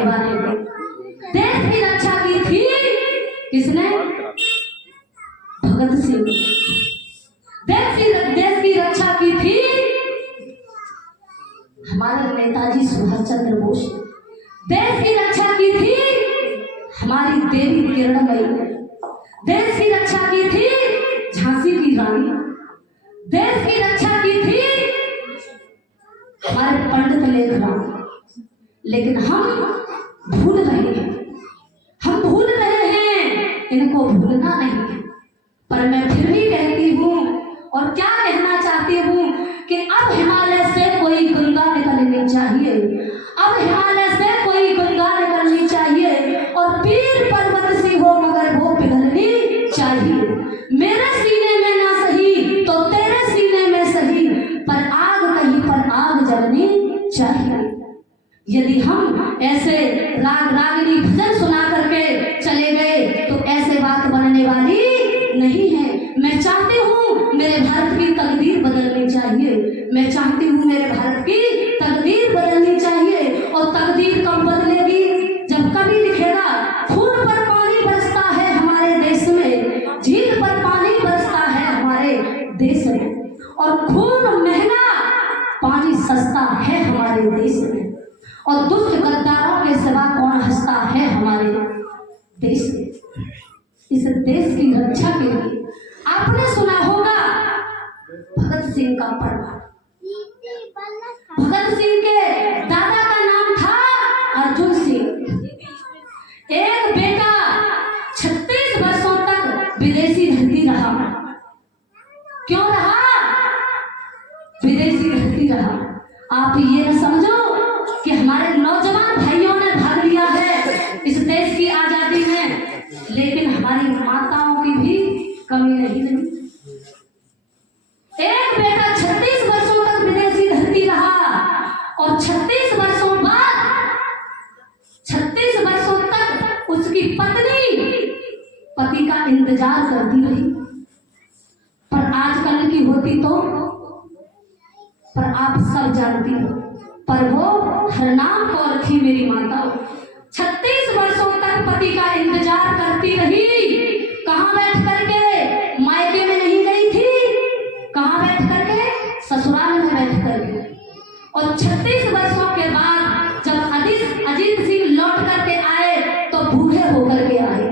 करने वाले थे। देश की रक्षा की थी किसने? भगत सिंह। देश की रक्षा की थी हमारे नेताजी सुभाष चंद्र बोस। देश की रक्षा की थी हमारी देवी किरणमयी। देश की रक्षा की थी झांसी की रानी। देश की रक्षा की थी हमारे पंडित लेखराम। लेकिन हम भूल रहे हैं, हम भूल रहे हैं, इनको भूलना नहीं है। पर मैं फिर भी कहती हूँ और क्या कहना चाहती हूँ कि अब हिमालय से कोई गंगा निकलनी चाहिए, अब हिमालय से कोई गंगा निकलनी चाहिए और पीर पर्वत सी हो मगर वो पिघलनी चाहिए। मेरे सीने में ना सही तो तेरे सीने में सही, पर आग कहीं पर आग जलनी चाहिए। यदि हम ऐसे राग रागिनी भजन सुना करके चले गए तो ऐसे बात बनने वाली नहीं है। मैं चाहती हूँ मेरे भारत की तकदीर बदलनी चाहिए। मैं चाहती हूँ मेरे भारत की तकदीर बदलनी चाहिए। और तकदीर कब बदलेगी? जब कभी लिखेगा खून पर पानी बरसता है हमारे देश में, झील पर पानी बरसता है हमारे देश में, और खून महंगा पानी सस्ता है हमारे देश में, और दुष्ट गद्दारों के सिवा कौन हंसता है हमारे देश में। इस देश की रक्षा के लिए आपने सुना होगा भगत सिंह का परिवार। भगत सिंह के दादा का नाम था अर्जुन सिंह। एक बेटा 36 वर्षों तक विदेशी धरती रहा। क्यों रहा? विदेशी धरती रहा। आप ये न समझो कि हमारे नौजवान भाइयों ने भाग लिया है इस देश की आजादी में, लेकिन हमारी माताओं की भी कमी नहीं रही। एक बेटा 36 वर्षों तक विदेशी धरती रहा और 36 वर्षों बाद 36 वर्षों तक उसकी पत्नी पति का इंतजार करती रही। पर आजकल की होती तो, पर आप सब जानती हो, पर वो हरनाम कौर थी मेरी माता। 36 वर्षों तक पति का इंतजार करती रही। कहाँ बैठ करके? मायके में नहीं गई थी। कहाँ बैठ करके? ससुराल में बैठ करके। और 36 वर्षों के बाद जब अजीत सिंह लौट करके आए तो बूढ़े होकर के आए।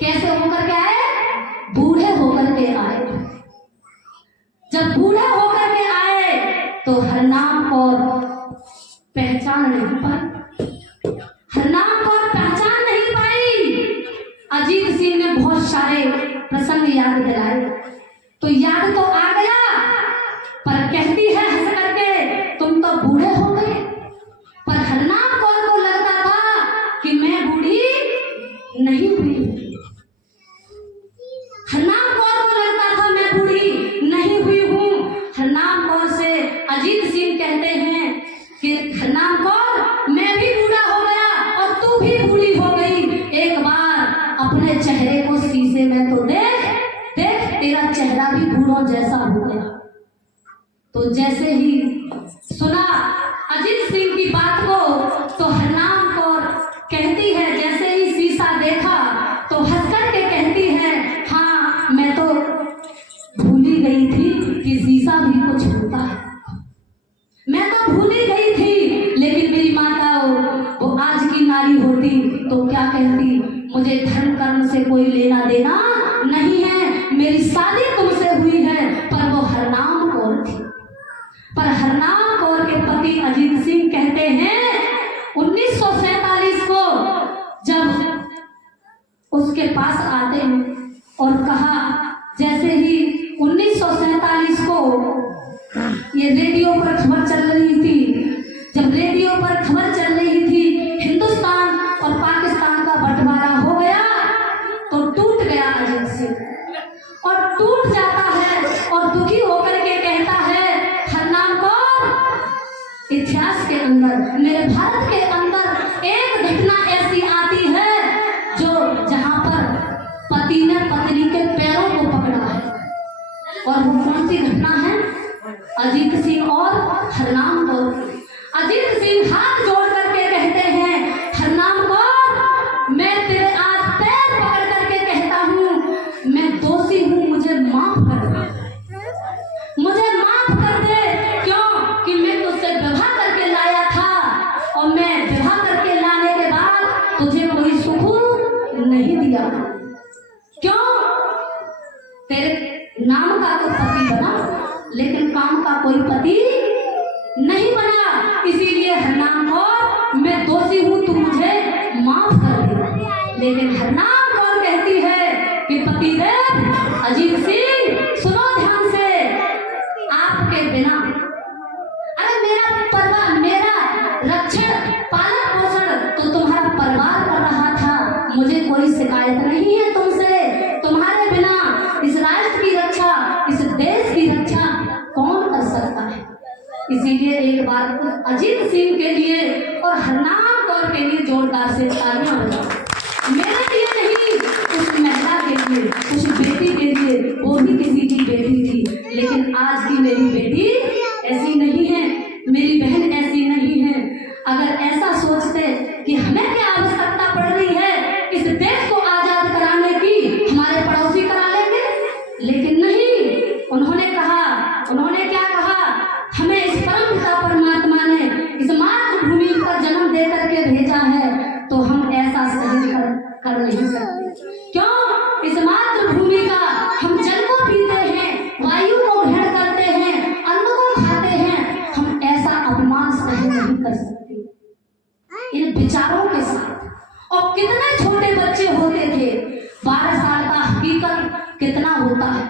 कैसे होकर के आए? बूढ़े होकर के आए। जब बूढ़े होकर के आए तो हरनाम कौर पहचान नहीं पाई। हरनाम कौर पहचान नहीं पाई। अजीत सिंह ने बहुत सारे प्रसंग याद दिलाए तो याद तो आ गया, पर कहती है हंस करके तुम तो बूढ़े हो गए। पर हरनाम कौर को लगता था कि मैं बूढ़ी नहीं हुई। हरनाम कौर को लगता था मैं बूढ़ी नहीं हुई हूँ। हरनाम कौर से अजीत सिंह कहते हैं कि हरनाम कौर मैं भी बूढ़ा हो गया और तू भी बूढ़ी हो गई। एक बार अपने चेहरे को शीशे में तो देख देख, तेरा चेहरा भी बूढ़ों जैसा हो गया। तो जैसे ही सुना अजीत सिंह की बात को तो हरनाम कौर कहती है, जैसे ही शीशा देखा तो हंस करके कहती है, हाँ मैं तो भूल ही गई थी कि शीशा भी कुछ होता है। मैं तो भूल ही गई थी। लेकिन मेरी माता वो आज की नारी होती तो क्या कहती, मुझे धर्म कर्म से कोई लेना देना नहीं है, मेरी शादी तुमसे हुई है। पर वो हरनाम कौर थी। पर हरनाम कौर के पति अजीत सिंह कहते हैं 1947 को जब उसके पास आते हैं और कहा, जैसे ही 1947 को ये रेडियो पर खबर चल रही थी, जब रेडियो पर खबर चल रही थी हिंदुस्तान और पाकिस्तान का बंटवारा हो गया तो टूट गया अजीत सिंह। और टूट जाता है और दुखी होकर के कहता है हरनाम कौर, इतिहास के अंदर मेरे भारत के अंदर एक घटना ऐसी आती है जो जहां पर पति ने पत्नी के पैरों को पकड़ा है। और वो कौन सी घटना है? अजीत सिंह और हरनाम विवाह करके लाने के बाद तुझे कोई सुकून नहीं दिया। क्यों? तेरे नाम का तो पति बना, लेकिन काम का कोई पति नहीं बना। इसीलिए हरनाम कौर, मैं दोषी हूं, तू मुझे माफ कर दे। लेकिन हरनाम कौर कहती है कि पतिदेव अजीत सिंह, सुनो ध्यान से, आपके बिना अरे मेरा परिवार, मेरा रक्षण पालन पोषण तो तुम्हारा परिवार कर रहा था। मुझे कोई शिकायत नहीं है तुमसे। तुम्हारे बिना इस राष्ट्र की रक्षा, इस देश की रक्षा कौन कर सकता है? इसीलिए एक बार अजीत सिंह के लिए और हरनाम कौर के लिए जोरदार से तालियां बजाओ। मेरे लिए नहीं, उस महिला के लिए, उस बेटी के लिए। वो भी किसी की बेटी थी, लेकिन आज की मेरी बेटी ऐसी नहीं है, मेरी बहन ऐसी नहीं है। अगर ऐसा सोचते कि हमें क्या आवश्यकता पड़ रही है इस देश को आजाद कराने की, हमारे पड़ोसी करा लेंगे। लेकिन नहीं, उन्होंने क्या कहा? हमें इस परम पिता परमात्मा ने इस मातृभूमि पर जन्म दे करके भेजा है, तो हम ऐसा सहन कर नहीं सकते। क्यों? इस मातृभूमि का हम जल को पीते हैं, वायु को ग्रहण करते हैं, अन्न को खाते हैं, हम ऐसा अपमान सहन नहीं कर सकते इन विचारों के साथ। और कितने छोटे बच्चे होते थे, 12 साल का हकीकत कितना होता है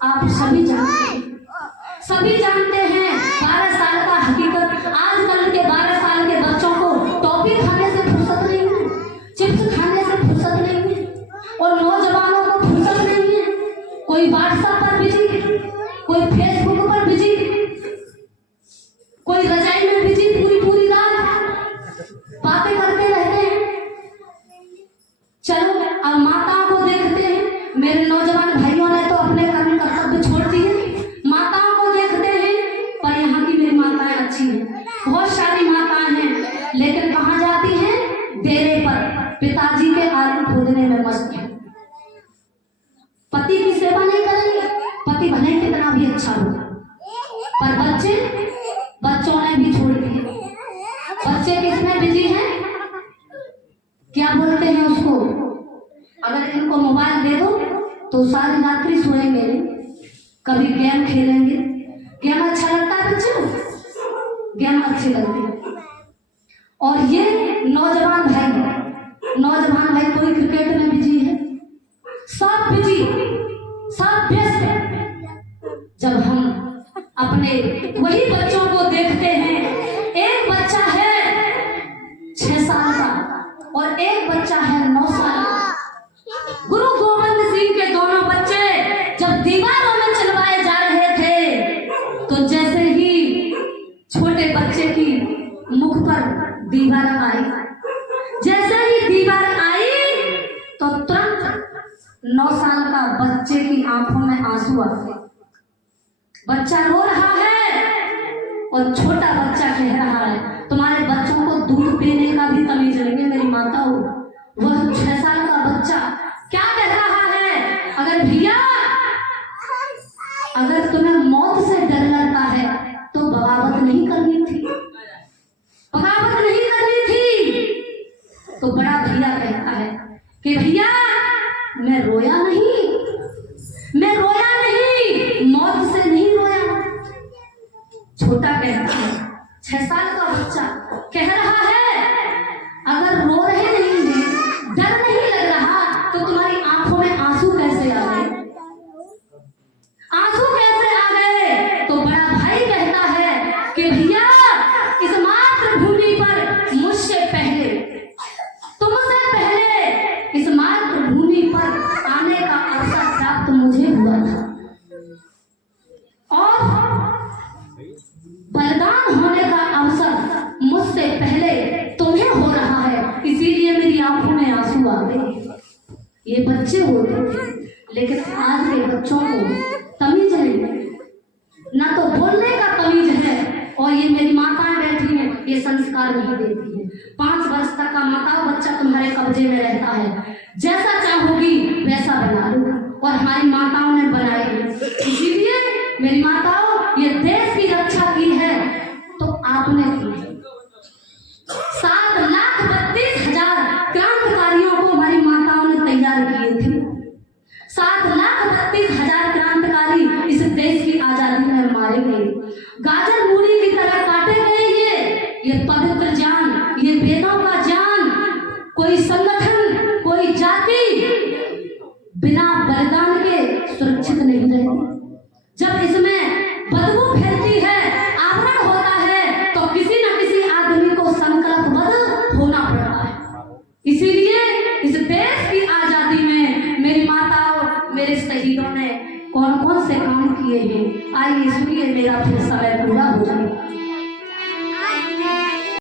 आप सभी जानते हैं। सभी जानते हैं 12 साल का हकीकत। आजकल के 12 साल के बच्चों को टॉफी खाने से फुर्सत नहीं है, चिप्स खाने से फुर्सत नहीं है, और नौजवानों को फुर्सत नहीं है। कोई व्हाट्सएप पर बिजी, कोई फेसबुक पर बिजी, कोई रजाई में बिजी, पूरी रात बातें करते रहते हैं। चलो अब माताओं को देखते हैं। मेरे नौजवान भाइयों ने तो अपने कर्म कर्तव्य छोड़ दिए, माताओं को देखते हैं। पर यहाँ की मेरी माताएं अच्छी हैं, बहुत सारी माताएं हैं, लेकिन कहाँ जाती हैं? डेरे पर पिताजी के आलू खोदने में मस्त है। पति की सेवा नहीं करेंगे, पति भले कितना भी अच्छा होगा, पर बच्चों ने भी छोड़ दिए। बच्चे किसमें बिजी हैं? क्या बोलते हैं उसको? अगर इनको मोबाइल दे दो तो सारी रात्रि सोएंगे, कभी गेम खेलेंगे। गेम अच्छा लगता है बच्चों, गेम अच्छी लगती है। और ये नौजवान भाई कोई क्रिकेट में बिजी है, सब बिजी, सब व्यस्त। जब हम अपने वही बच्चों को देखते हैं, एक बच्चा है 6 साल का और एक बच्चा है 9 साल का। गुरु गोविंद सिंह के दोनों बच्चे जब दीवारों में चलवाए जा रहे थे, तो जैसे ही छोटे बच्चे की मुख पर दीवार आई, जैसे ही दीवार आई तो तुरंत 9 साल का बच्चे की आंखों में आंसू आ गए। बच्चा रो रहा है और छोटा बच्चा कह रहा है, तुम्हारे बच्चों को दूध पीने का भी तमीज नहीं है मेरी माता हो। वह 6 साल का बच्चा क्या कह रहा है? अगर भैया, अगर तुम्हें मौत से डर लगता है तो बगावत नहीं करनी थी, बगावत नहीं करनी थी। तो बड़ा भैया कहता है कि भैया मैं रोया नहीं, मौत से नहीं रोया। छोटा कहता है, 6 साल का बच्चा कह रहा है, अगर रो रहे नहीं हैं, डर नहीं लग रहा, तो तुम्हारी आंखों में आंसू कैसे आ गए? तो बड़ा भाई कहता है कि भैया इस मातृभूमि पर मुझसे पहले, तुमसे पहले इस मातृभूमि पर आने का अवसर प्राप्त मुझे हुआ था, और बलिदान होने का अवसर मुझसे पहले तुम्हें हो रहा है। इसीलिए मेरी आंखों में आंसू आ गए। ये बच्चे होते थे, लेकिन आज के बच्चों को तमीज नहीं है, ना तो बोलने का तमीज है। और ये मेरी माताएं बैठी हैं, ये संस्कार नहीं देती है। 5 वर्ष तक का माताओं बच्चा तुम्हारे कब्जे में रहता है, जैसा चाहोगी वैसा बना लो, और हमारी माताओं ने बनाई है। इसीलिए मेरी माताओं, ये देश की रक्षा की है तो आपने की है। जान, ये वेदों का ज्ञान, कोई संगठन, कोई जाति बिना बलिदान के सुरक्षित नहीं रहती। जब इसमें बदबू फैलती है, आवरण होता है, तो किसी न किसी आदमी को संकल्पबद्ध होना पड़ता है। इसीलिए इस देश की आजादी में मेरी माताओं, मेरे शहीदों ने कौन कौन से काम किए हैं, आइए सुनिए, मेरा फिर समय पूरा हो जाए।